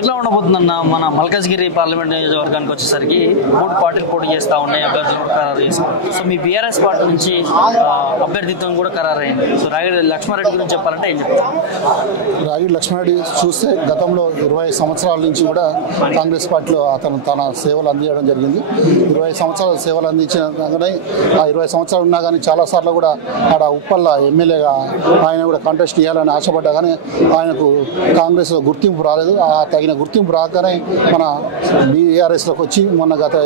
ఎట్లా ఉండబోతుందన్న మన మల్కాజ్గిరి పార్లమెంట్ నియోజకవర్గానికి వచ్చేసరికి 3 పార్టీలు పోటీ చేస్తా ఉన్నాయి, అభ్యర్థులు కూడా ఖరారు చేశారు. సో మీ బీఆర్ఎస్ పార్టీ నుంచి అభ్యర్థిత్వం కూడా ఖరారైంది. సో రాగిడి లక్ష్మారెడ్డి గురించి చెప్పాలంటే ఏం చెప్తారు? రాగిడి లక్ష్మారెడ్డి చూస్తే గతంలో 20 సంవత్సరాల నుంచి కూడా కాంగ్రెస్ పార్టీలో అతను తన సేవలు అందించడం జరిగింది. 20 సంవత్సరాల సేవలు అందించగానే ఆ 20 సంవత్సరాలు ఉన్నా కానీ చాలాసార్లు కూడా ఆడ ఉప్పల్ల ఎమ్మెల్యేగా ఆయన కూడా కాంటెస్ట్ చేయాలని ఆశపడ్డా కానీ ఆయనకు కాంగ్రెస్ గుర్తింపు రాలేదు. ఆ తగిన గుర్తింపు రాగానే మన బీఆర్ఎస్లోకి వచ్చి మొన్న గత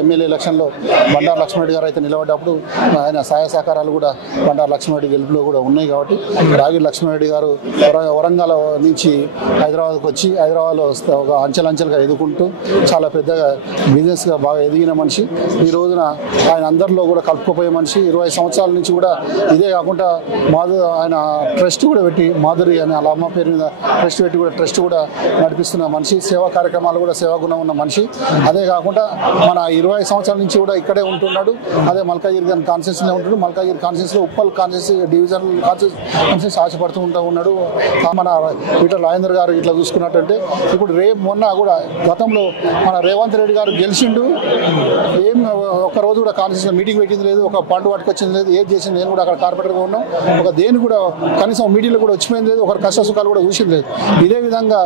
ఎమ్మెల్యే ఎలక్షన్లో బండారు లక్ష్మారెడ్డి గారు అయితే నిలబడ్డప్పుడు ఆయన సహాయ సహకారాలు కూడా బండారు లక్ష్మారెడ్డి గెలుపులో కూడా ఉన్నాయి. కాబట్టి రాగిడి లక్ష్మారెడ్డి గారు వరంగల్ నుంచి హైదరాబాద్కి వచ్చి హైదరాబాద్లో ఒక అంచెలంచెలుగా ఎదుర్కొంటూ చాలా పెద్దగా బిజినెస్గా బాగా ఎదిగిన మనిషి. ఈ రోజున ఆయన అందరిలో కూడా కలుపుకుపోయే మనిషి. 20 సంవత్సరాల నుంచి కూడా ఇదే కాకుండా ఆయన ట్రస్ట్ కూడా పెట్టి మాధురి అని వాళ్ళ అమ్మ పేరు మీద ట్రస్ట్ పెట్టి కూడా ట్రస్ట్ కూడా నడిపిస్తున్న మనిషి. సేవా కార్యక్రమాలు కూడా సేవా గుణం ఉన్న మనిషి. అదే కాకుండా మన 20 సంవత్సరాల నుంచి కూడా ఇక్కడే ఉంటున్నాడు. అదే మల్కాజ్గిరి కాన్స్టిట్యూన్సీలో ఉంటున్నాడు. మల్కాజ్గిరి కాన్స్టిట్యూన్సీలో ఉప్పల్ కాన్స్టిట్యూన్సీ డివిజనల్ కాన్స్టిట్యూన్సీ ఆశపడుతూ ఉన్నాడు. మన ఈటల రాజేందర్ గారు ఇట్లా చూసుకున్నట్టంటే ఇప్పుడు మొన్న కూడా గతంలో మన రేవంత్ రెడ్డి గారు గెలిచిండు. ఏం ఒక్కరోజు కూడా కాన్స్టిట్యూన్సీ మీటింగ్ పెట్టింది లేదు, ఒక పండు పట్టుకొచ్చింది లేదు, ఏది చేసింది. నేను కూడా అక్కడ కార్పొరేటర్గా ఉన్నాం. ఒక దేని కూడా కనీసం మీడియాలో కూడా వచ్చిపోయింది లేదు, ఒకరి కష్ట సుఖాలు కూడా చూసింది లేదు. ఇదే విధంగా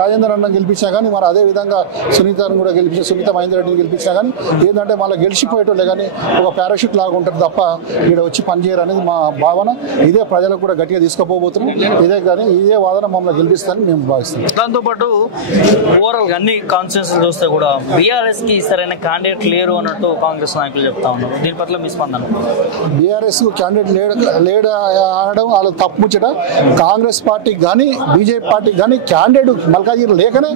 రాజేందర్ అన్న గెలిపించినా కానీ మరి అదే విధంగా సునీతను కూడా సునీత మహేందర్ రెడ్డిని గెలిపించినా కానీ ఏంటంటే మళ్ళీ గెలిచిపోయేటోళ్ళే కానీ ఒక పారాషూట్ లాగా ఉంటారు తప్ప ఇక్కడ వచ్చి పనిచేయరు అనేది మా భావన. ఇదే ప్రజలకు కూడా గట్టిగా తీసుకుపోబోతున్నాం. ఇదే వాదన మమ్మల్ని గెలిపిస్తారని మేము భావిస్తాం. దాంతోపాటు ఓవరాల్ అన్ని కాన్స్టిట్యూన్సీ చూస్తే కూడా బీఆర్ఎస్ కి సరైన క్యాండిడేట్ లేరు అన్నట్టు కాంగ్రెస్ నాయకులు చెప్తా ఉన్నారు. దీని పట్ల మీ స్పందన? బీఆర్ఎస్ క్యాండిడేట్ లేడు అనడం వాళ్ళు తప్పు ముచ్చట. కాంగ్రెస్ పార్టీకి కానీ బీజేపీ పార్టీకి కానీ క్యాండిడేట్ మల్కాజ్గిరి లేకనే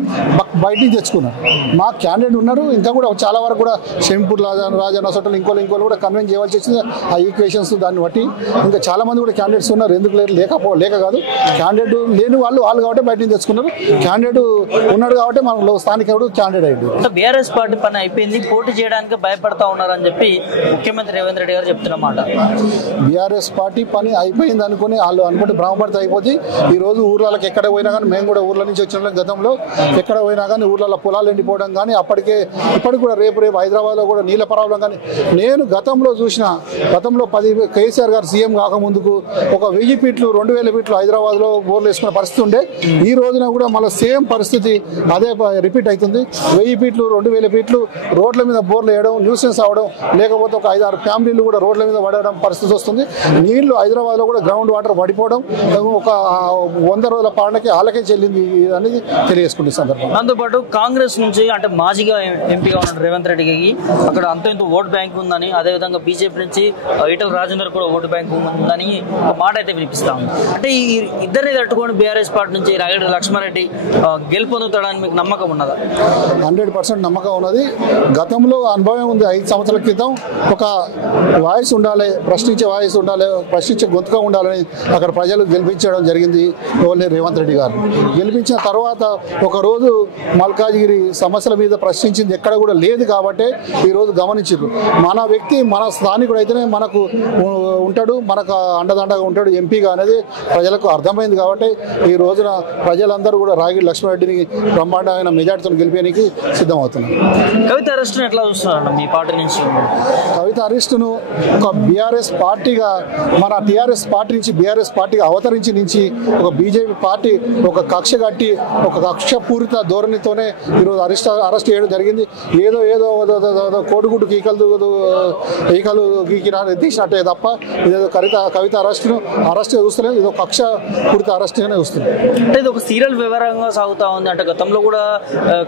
బయటికి తెచ్చుకున్నారు. మా క్యాండిడేట్ ఉన్నారు. ఇంకా కూడా చాలా వరకు కూడా షెంపూర్ రాజన్న సొట్టలు ఇంకోళ్ళు కూడా కన్విన్స్ చేయవలసి వచ్చింది. ఆ ఈక్వేషన్స్ దాన్ని బట్టి ఇంకా చాలా మంది కూడా క్యాండిడేట్స్ ఉన్నారు. ఎందుకు లేక కాదు, క్యాండిడేట్ లేని వాళ్ళు కాబట్టి బయటికి తెచ్చుకున్నారు. క్యాండిడేట్ ఉన్నాడు కాబట్టి మన స్థానికుడు క్యాండిడేట్ అయ్యింది. బీఆర్ఎస్ పార్టీ పని అయిపోయింది, పోటీ చేయడానికి భయపడతా ఉన్నారని చెప్పి ముఖ్యమంత్రి రేవంత్ రెడ్డి గారు చెప్తున్నమాట. బీఆర్ఎస్ పార్టీ పని అయిపోయింది అనుకుని వాళ్ళు అనుకుంటే భ్రమపడితే అయిపోతుంది. ఈ రోజు ఊర్లకి ఎక్కడ పోయినా కానీ మేము కూడా ఊర్ల నుంచి వచ్చిన గతంలో ఎక్కడ పోయినా కానీ ఊర్లలో పొలాలు ఎండిపోవడం కానీ ఇప్పటికి కూడా రేపు హైదరాబాద్లో కూడా నీళ్ళ ప్రాబ్లం కానీ నేను గతంలో చూసిన కేసీఆర్ గారు సీఎం కాకముందుకు ఒక 1000 ఫీట్లు 2000 ఫీట్లు హైదరాబాద్లో బోర్లు వేసుకునే పరిస్థితి ఉండే. ఈ రోజున కూడా మళ్ళీ సేమ్ పరిస్థితి అదే రిపీట్ అవుతుంది. 1000 ఫీట్లు 2000 ఫీట్లు రోడ్ల మీద బోర్లు వేయడం, న్యూసెన్స్ అవడం, లేకపోతే ఒక 5-6 ఫ్యామిలీలు కూడా రోడ్ల మీద పడడం పరిస్థితి వస్తుంది. నీళ్లు హైదరాబాద్లో కూడా గ్రౌండ్ వాటర్ పడిపోవడం ఒక 100 రోజుల పాలనకి వాళ్ళకే చెల్లింది అనేది తెలియజేసుకునే సందర్భం. దాంతోపాటు కాంగ్రెస్ నుంచి అంటే మాజీగా ఎంపీగా ఉన్న రేవంత్ రెడ్డికి అక్కడ అంత ఇంత ఓటు బ్యాంక్ ఉందని, అదేవిధంగా బీజేపీ నుంచి ఈటల రాజేందర్ కూడా ఓటు బ్యాంక్ ఉందని ఒక మాట అయితే వినిపిస్తా ఉంది. అంటే ఈ ఇద్దరిని తట్టుకొని బీఆర్ఎస్ పార్టీ నుంచి రాగిడి లక్ష్మారెడ్డి గెలుపొందుతాడని మీకు నమ్మకం ఉన్నదా? 100% నమ్మకం ఉన్నది. గతంలో అనుభవం ఉంది. 5 సంవత్సరాల క్రితం ఒక వాయిస్ ఉండాలి, ప్రశ్నించే వాయిస్ ఉండాలి, ప్రశ్నించే గొంతుగా ఉండాలని అక్కడ ప్రజలు గెలిపించడం జరిగింది. రేవంత్ రెడ్డి గారు గెలిపించిన తర్వాత ఒకరోజు మల్కాజ్గిరి సమస్యల మీద ప్రశ్నించింది ఎక్కడ కూడా లేదు. కాబట్టి ఈరోజు గమనించారు. మన వ్యక్తి మన స్థానికుడు అయితేనే మనకు ఉంటాడు, మనకు అండదండగా ఉంటాడు ఎంపీగా అనేది ప్రజలకు అర్థమైంది. కాబట్టి ఈ రోజున ప్రజలందరూ కూడా రాగిడి లక్ష్మారెడ్డిని బ్రహ్మాండమైన మెజార్టీతో గెలిపేయడానికి సిద్ధమవుతున్నారు. కవిత అరెస్టును ఎట్లా చూస్తున్నారు మీ పార్టీ నుంచి? కవిత అరెస్టును ఒక బీఆర్ఎస్ పార్టీగా మన టీఆర్ఎస్ పార్టీ నుంచి బీఆర్ఎస్ పార్టీగా అవతరించి నుంచి ఒక బీజేపీ పార్టీ ఒక కక్ష కట్టి ఒక కక్షపూరిత ధోరణితోనే ఈరోజు అరెస్ట్ చేయడం జరిగింది. ఏదో కోడిగుడ్డు ఈకలు తీసినట్టే తప్ప ఇదేదో కవిత అరెస్ట్ చూస్తలేదు. ఇది కక్ష పూరిత అరెస్ట్గానే చూస్తుంది. అంటే ఇది ఒక సీరియల్ వివరంగా సాగుతా ఉంది. అంటే గతంలో కూడా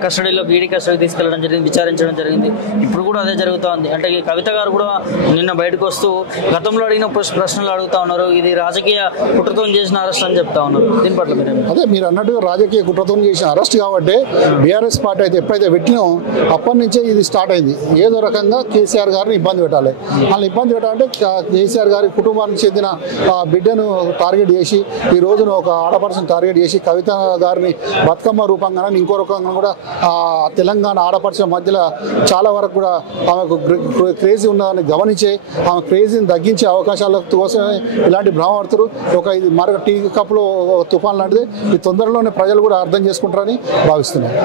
కస్టడీలో ఈడీ కస్టడీ తీసుకెళ్లడం జరిగింది, విచారించడం జరిగింది. ఇప్పుడు కూడా అదే జరుగుతూ ఉంది. అంటే కవిత గారు కూడా నిన్న బయటకు వస్తూ గతంలో అడిగిన ప్రశ్నలు అడుగుతా ఉన్నారు. ఇది రాజకీయ కుట్రతో చేసిన అరెస్ట్ అని చెప్తా ఉన్నారు. దీని పట్ల అదే మీరు అన్నట్టు రాజకీయ కుట్రతో చేసిన అరెస్ట్ కాబట్టి బీఆర్ఎస్ పార్టీ అయితే ఎప్పుడైతే పెట్టినో అప్పటి నుంచే ఇది స్టార్ట్ అయింది. ఏదో రకంగా కేసీఆర్ గారిని ఇబ్బంది పెట్టాలి. వాళ్ళని ఇబ్బంది పెట్టాలంటే కేసీఆర్ గారి కుటుంబానికి చెందిన బిడ్డను టార్గెట్ చేసి ఈ రోజున ఒక ఆడపడుచుని టార్గెట్ చేసి కవిత గారిని బతుకమ్మ రూపంగా ఇంకో రకంగా కూడా తెలంగాణ ఆడపడుచుల మధ్యలో చాలా వరకు కూడా ఆమెకు క్రేజీ ఉన్నదని గమనించి ఆమె క్రేజీని తగ్గించే అవకాశాల కోసమే ఇలాంటి భ్రమపడుతున్నారు. ఒక ఇది మరొక టీ కప్లో తుఫాన్ లాంటిది. ఈ తొందరలోనే ప్రజలు కూడా అర్థం చేసుకుంటారు. చేసుకుంటారని భావిస్తున్నాను.